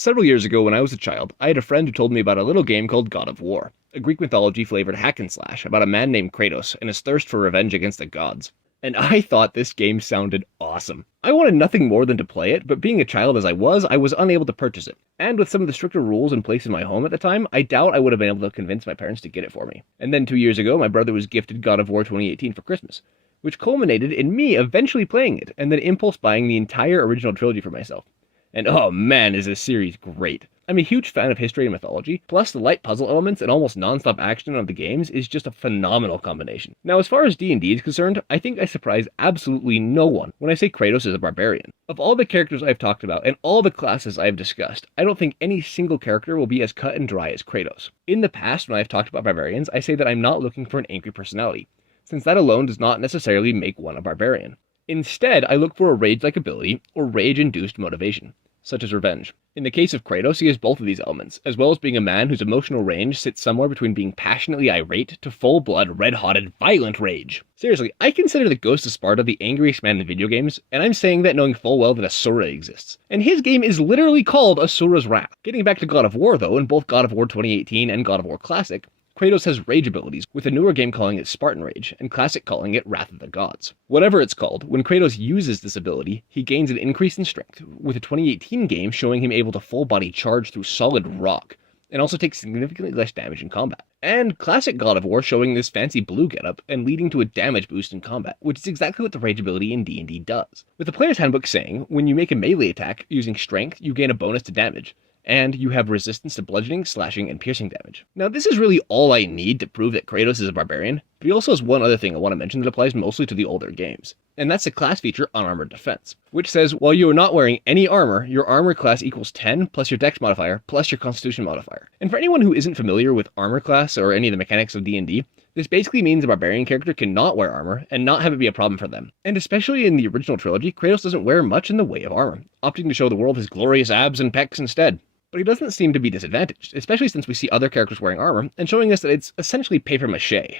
Several years ago when I was a child, I had a friend who told me about a little game called God of War, a Greek mythology-flavored hack and slash about a man named Kratos and his thirst for revenge against the gods. And I thought this game sounded awesome. I wanted nothing more than to play it, but being a child as I was unable to purchase it. And with some of the stricter rules in place in my home at the time, I doubt I would have been able to convince my parents to get it for me. And then 2 years ago, my brother was gifted God of War 2018 for Christmas, which culminated in me eventually playing it, and then impulse buying the entire original trilogy for myself. And oh man, is this series great. I'm a huge fan of history and mythology, plus the light puzzle elements and almost non-stop action of the games is just a phenomenal combination. Now as far as D&D is concerned, I think I surprise absolutely no one when I say Kratos is a barbarian. Of all the characters I've talked about and all the classes I've discussed, I don't think any single character will be as cut and dry as Kratos. In the past, when I've talked about barbarians, I say that I'm not looking for an angry personality, since that alone does not necessarily make one a barbarian. Instead, I look for a rage-like ability or rage-induced motivation, such as revenge. In the case of Kratos, he has both of these elements, as well as being a man whose emotional range sits somewhere between being passionately irate to full-blood, red-hotted, violent rage. Seriously, I consider the Ghost of Sparta the angriest man in video games, and I'm saying that knowing full well that Asura exists. And his game is literally called Asura's Wrath. Getting back to God of War though, in both God of War 2018 and God of War Classic, Kratos has rage abilities, with the newer game calling it Spartan Rage, and Classic calling it Wrath of the Gods. Whatever it's called, when Kratos uses this ability, he gains an increase in strength, with the 2018 game showing him able to full-body charge through solid rock, and also take significantly less damage in combat. And Classic God of War showing this fancy blue getup and leading to a damage boost in combat, which is exactly what the rage ability in D&D does. With the player's handbook saying, when you make a melee attack using strength, you gain a bonus to damage, and you have resistance to bludgeoning, slashing, and piercing damage. Now, this is really all I need to prove that Kratos is a barbarian, but he also has one other thing I want to mention that applies mostly to the older games, and that's the class feature Unarmored Defense, which says while you are not wearing any armor, your armor class equals 10 plus your dex modifier plus your constitution modifier. And for anyone who isn't familiar with armor class or any of the mechanics of D&D, this basically means a barbarian character cannot wear armor and not have it be a problem for them. And especially in the original trilogy, Kratos doesn't wear much in the way of armor, opting to show the world his glorious abs and pecs instead. But he doesn't seem to be disadvantaged, especially since we see other characters wearing armor, and showing us that it's essentially papier-mâché.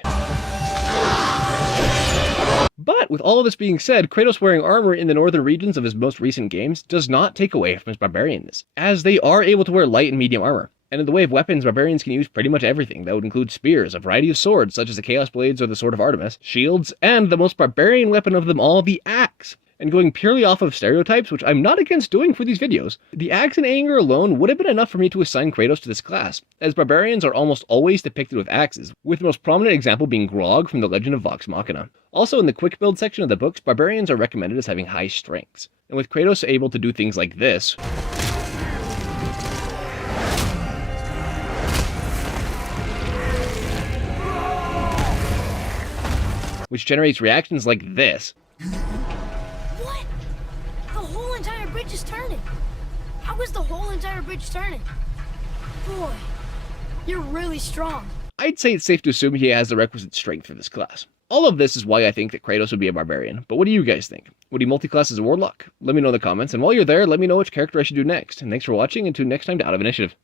But with all of this being said, Kratos wearing armor in the northern regions of his most recent games does not take away from his barbarianness, as they are able to wear light and medium armor. And in the way of weapons, barbarians can use pretty much everything. That would include spears, a variety of swords, such as the Chaos Blades or the Sword of Artemis, shields, and the most barbarian weapon of them all, the axe. And going purely off of stereotypes, which I'm not against doing for these videos, the axe and anger alone would have been enough for me to assign Kratos to this class, as barbarians are almost always depicted with axes, with the most prominent example being Grog from the Legend of Vox Machina. Also in the quick build section of the books, barbarians are recommended as having high strengths, and with Kratos able to do things like this, which generates reactions like this. What? The whole entire bridge is turning. How is the whole entire bridge turning? Boy, you're really strong. I'd say it's safe to assume he has the requisite strength for this class. All of this is why I think that Kratos would be a barbarian, but what do you guys think? Would he multi-class as a warlock? Let me know in the comments, and while you're there, let me know which character I should do next. And thanks for watching, and tune next time to Out of Initiative.